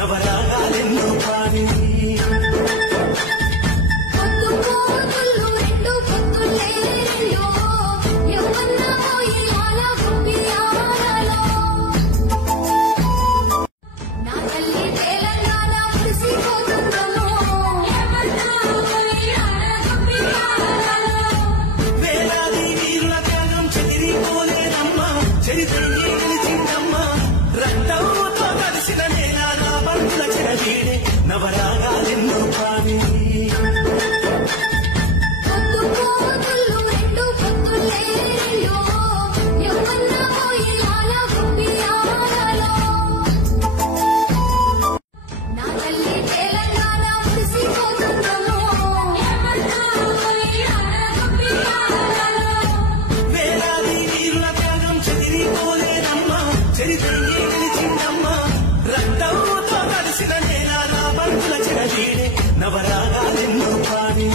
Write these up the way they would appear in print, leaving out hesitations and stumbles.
నవరాగాలెన్నో పాడి నవరాగాలెన్నో పాడి వేలాది వీరుల త్యాగం చెదిరిపోలేదమ్మా చరిత్ర గెలిచిందమ్మా రక్తంతో కలిసిన నేల నా బంధుల చెరవీడే నవరాగాలెన్నో పాడి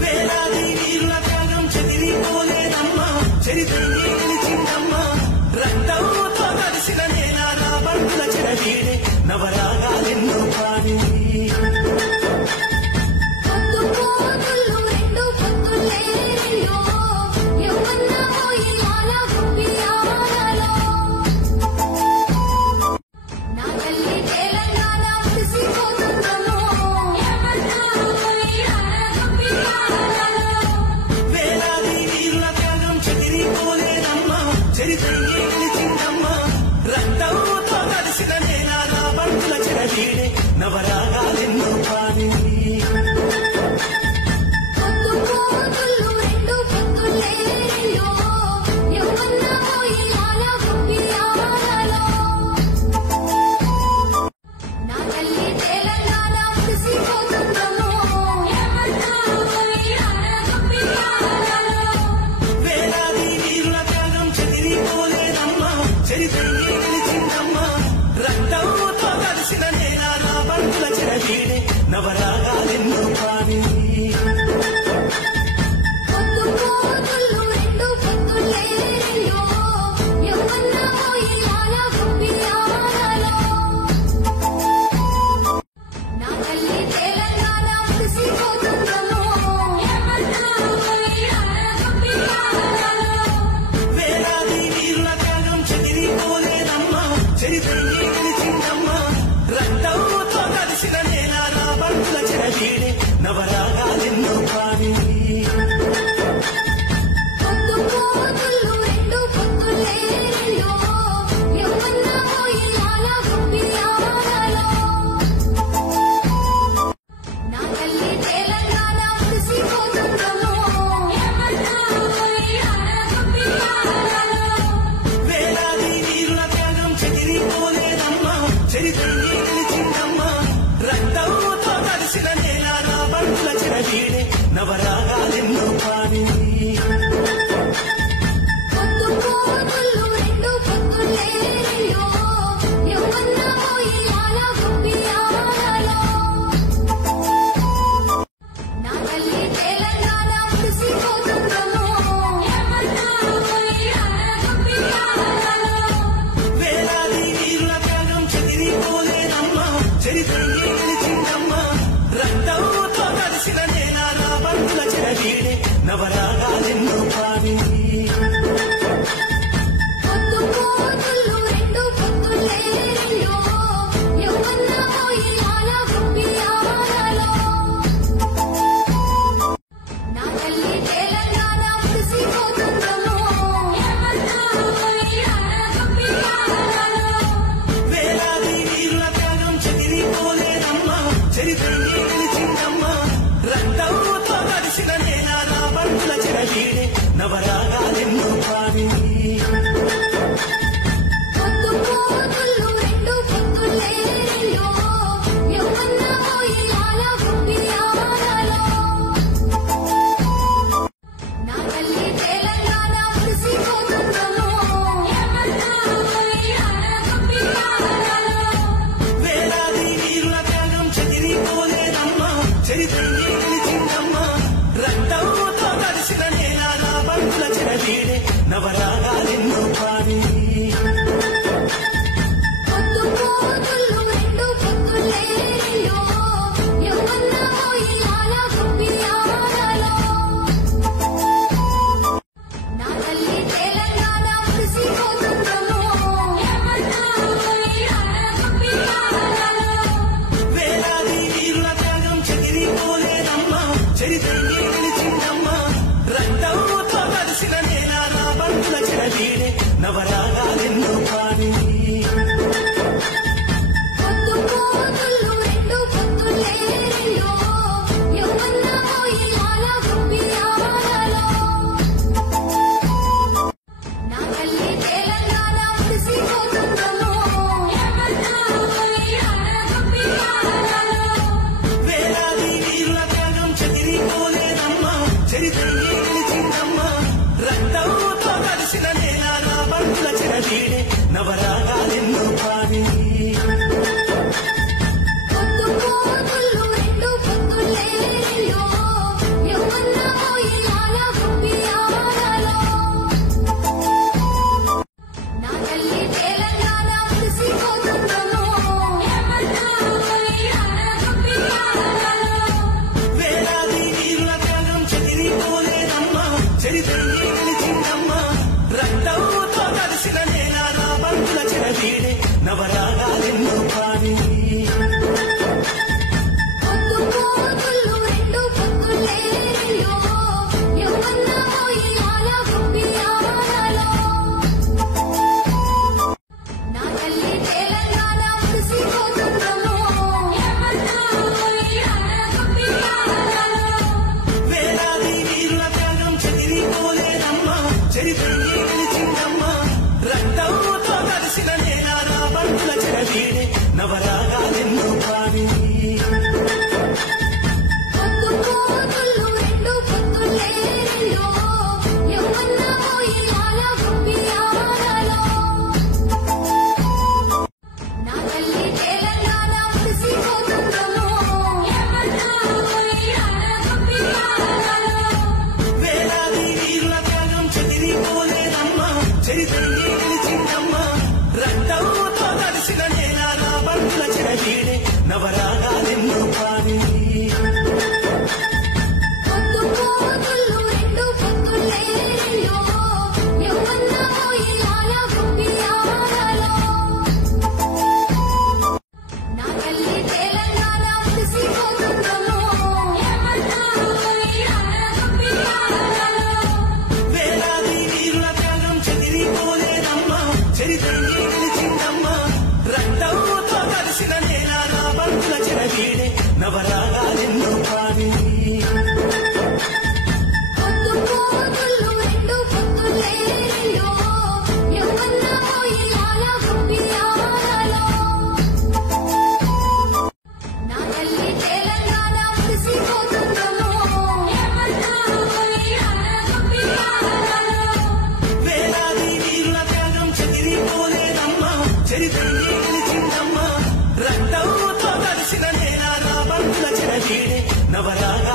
వేలాది వీరుల త్యాగం చెదిరిపోలేదమ్మా చరిత్ర గెలిచిందమ్మా రక్తంతో కలిసిన నేల నా బంధుల చెరవీడే నవరాగాలెన్నో పాడి వేలాది వీరుల త్యాగం చెదిరిపోలేదమ్మా చరిత్ర గెలిచిందమ్మా రక్తంతో కలిసిన నేల నా బంధుల చెరవీడే నవరాగాలెన్నో పాడి వేలాది వీరుల త్యాగం చెదిరిపోలేదమ్మా చరిత్ర గెలిచిందమ్మా రక్తంతో కలిసిన నేల నా బంధుల చెరవీడే నవరాగాలెన్నో పాడి వేలాది వీరుల త్యాగం చెదిరిపోలేదమ్మా చరిత్ర గెలిచిందమ్మా రక్తంతో కలిసిన నేల నా బంధుల చెరవీడే నవరాగాలెన్నో పాడి వేలాది వీరుల త్యాగం చెదిరిపోలేదమ్మా చరిత్ర గెలిచిందమ్మా రక్తంతో కలిసిన నేల నా బంధుల చెరవీడే నవరాగాలెన్నో పాడి వేలాది వీరుల త్యాగం చెదిరిపోలేదమ్మా చరిత్ర గెలిచిందమ్మా రక్తంతో కలిసిన నేల నా బంధుల చెరవీడే నవరాగాలెన్నో పాడి వేలాది వీరుల త్యాగం చెదిరిపోలేదమ్మా చరిత్ర గెలిచిందమ్మా రక్తంతో కలిసిన నేల నా బంధుల చెరవీడే నవరాగాలెన్నో పాడి నవరాగాలెన్నో పాడి వేలాది వీరుల త్యాగం చెదిరిపోలేదమ్మా చరిత్రయే నిలిచిందమ్మా రక్తంతో కలిసిన నేల రాబందుల చెరవీడే నవరాగాలెన్నో పాడి వేలాది వీరుల త్యాగం చెదిరిపోలేదమ్మా చరిత్రయే నిలిచిందమ్మా రక్తంతో కలిసిన నేల రాబందుల చెరవీడే నవరాగాలెన్నో పాడి వేలాది వీరుల త్యాగం చెదిరిపోలేదమ్మా చరిత్రయే నిలిచిందమ్మా రక్తంతో కలిసిన నేల రాబందుల చెరవీడే నవరాగాలెన్నో పాడి వేలాది వీరుల త్యాగం చెదిరిపోలేదమ్మా చరిత్రయే నిలిచిందమ్మా రక్తంతో కలిసిన నేల రాబందుల చెరవీడే నవరాగాలెన్నో పాడి వేలాది వీరుల త్యాగం చెదిరిపోలేదమ్మా చరిత్రయే నిలిచిందమ్మా రక్తంతో కలిసిన నేల రాబందుల చెరవీడే నవరాగాలెన్నో పాడి వేలాది వీరుల త్యాగం చెదిరిపోలేదమ్మా చరిత్రయే నిలిచిందమ్మా రక్తంతో కలిసిన నేల రాబందుల చెరవీడే నవరాగాలెన్నో పాడి వేలాది వీరుల త్యాగం చెదిరిపోలేదమ్మా చరిత్రయే నిలిచిందమ్మా రక్తంతో కలిసిన నేల రాబందుల చెరవీడే నవరాగాలెన్నో పాడి వేలాది వీరుల త్యాగం చెదిరిపోలేదమ్మా చరిత్రయే నిలిచిందమ్మా రక్తంతో కలిసిన నేల రాబందుల చెరవీడే నవరాగాలెన్నో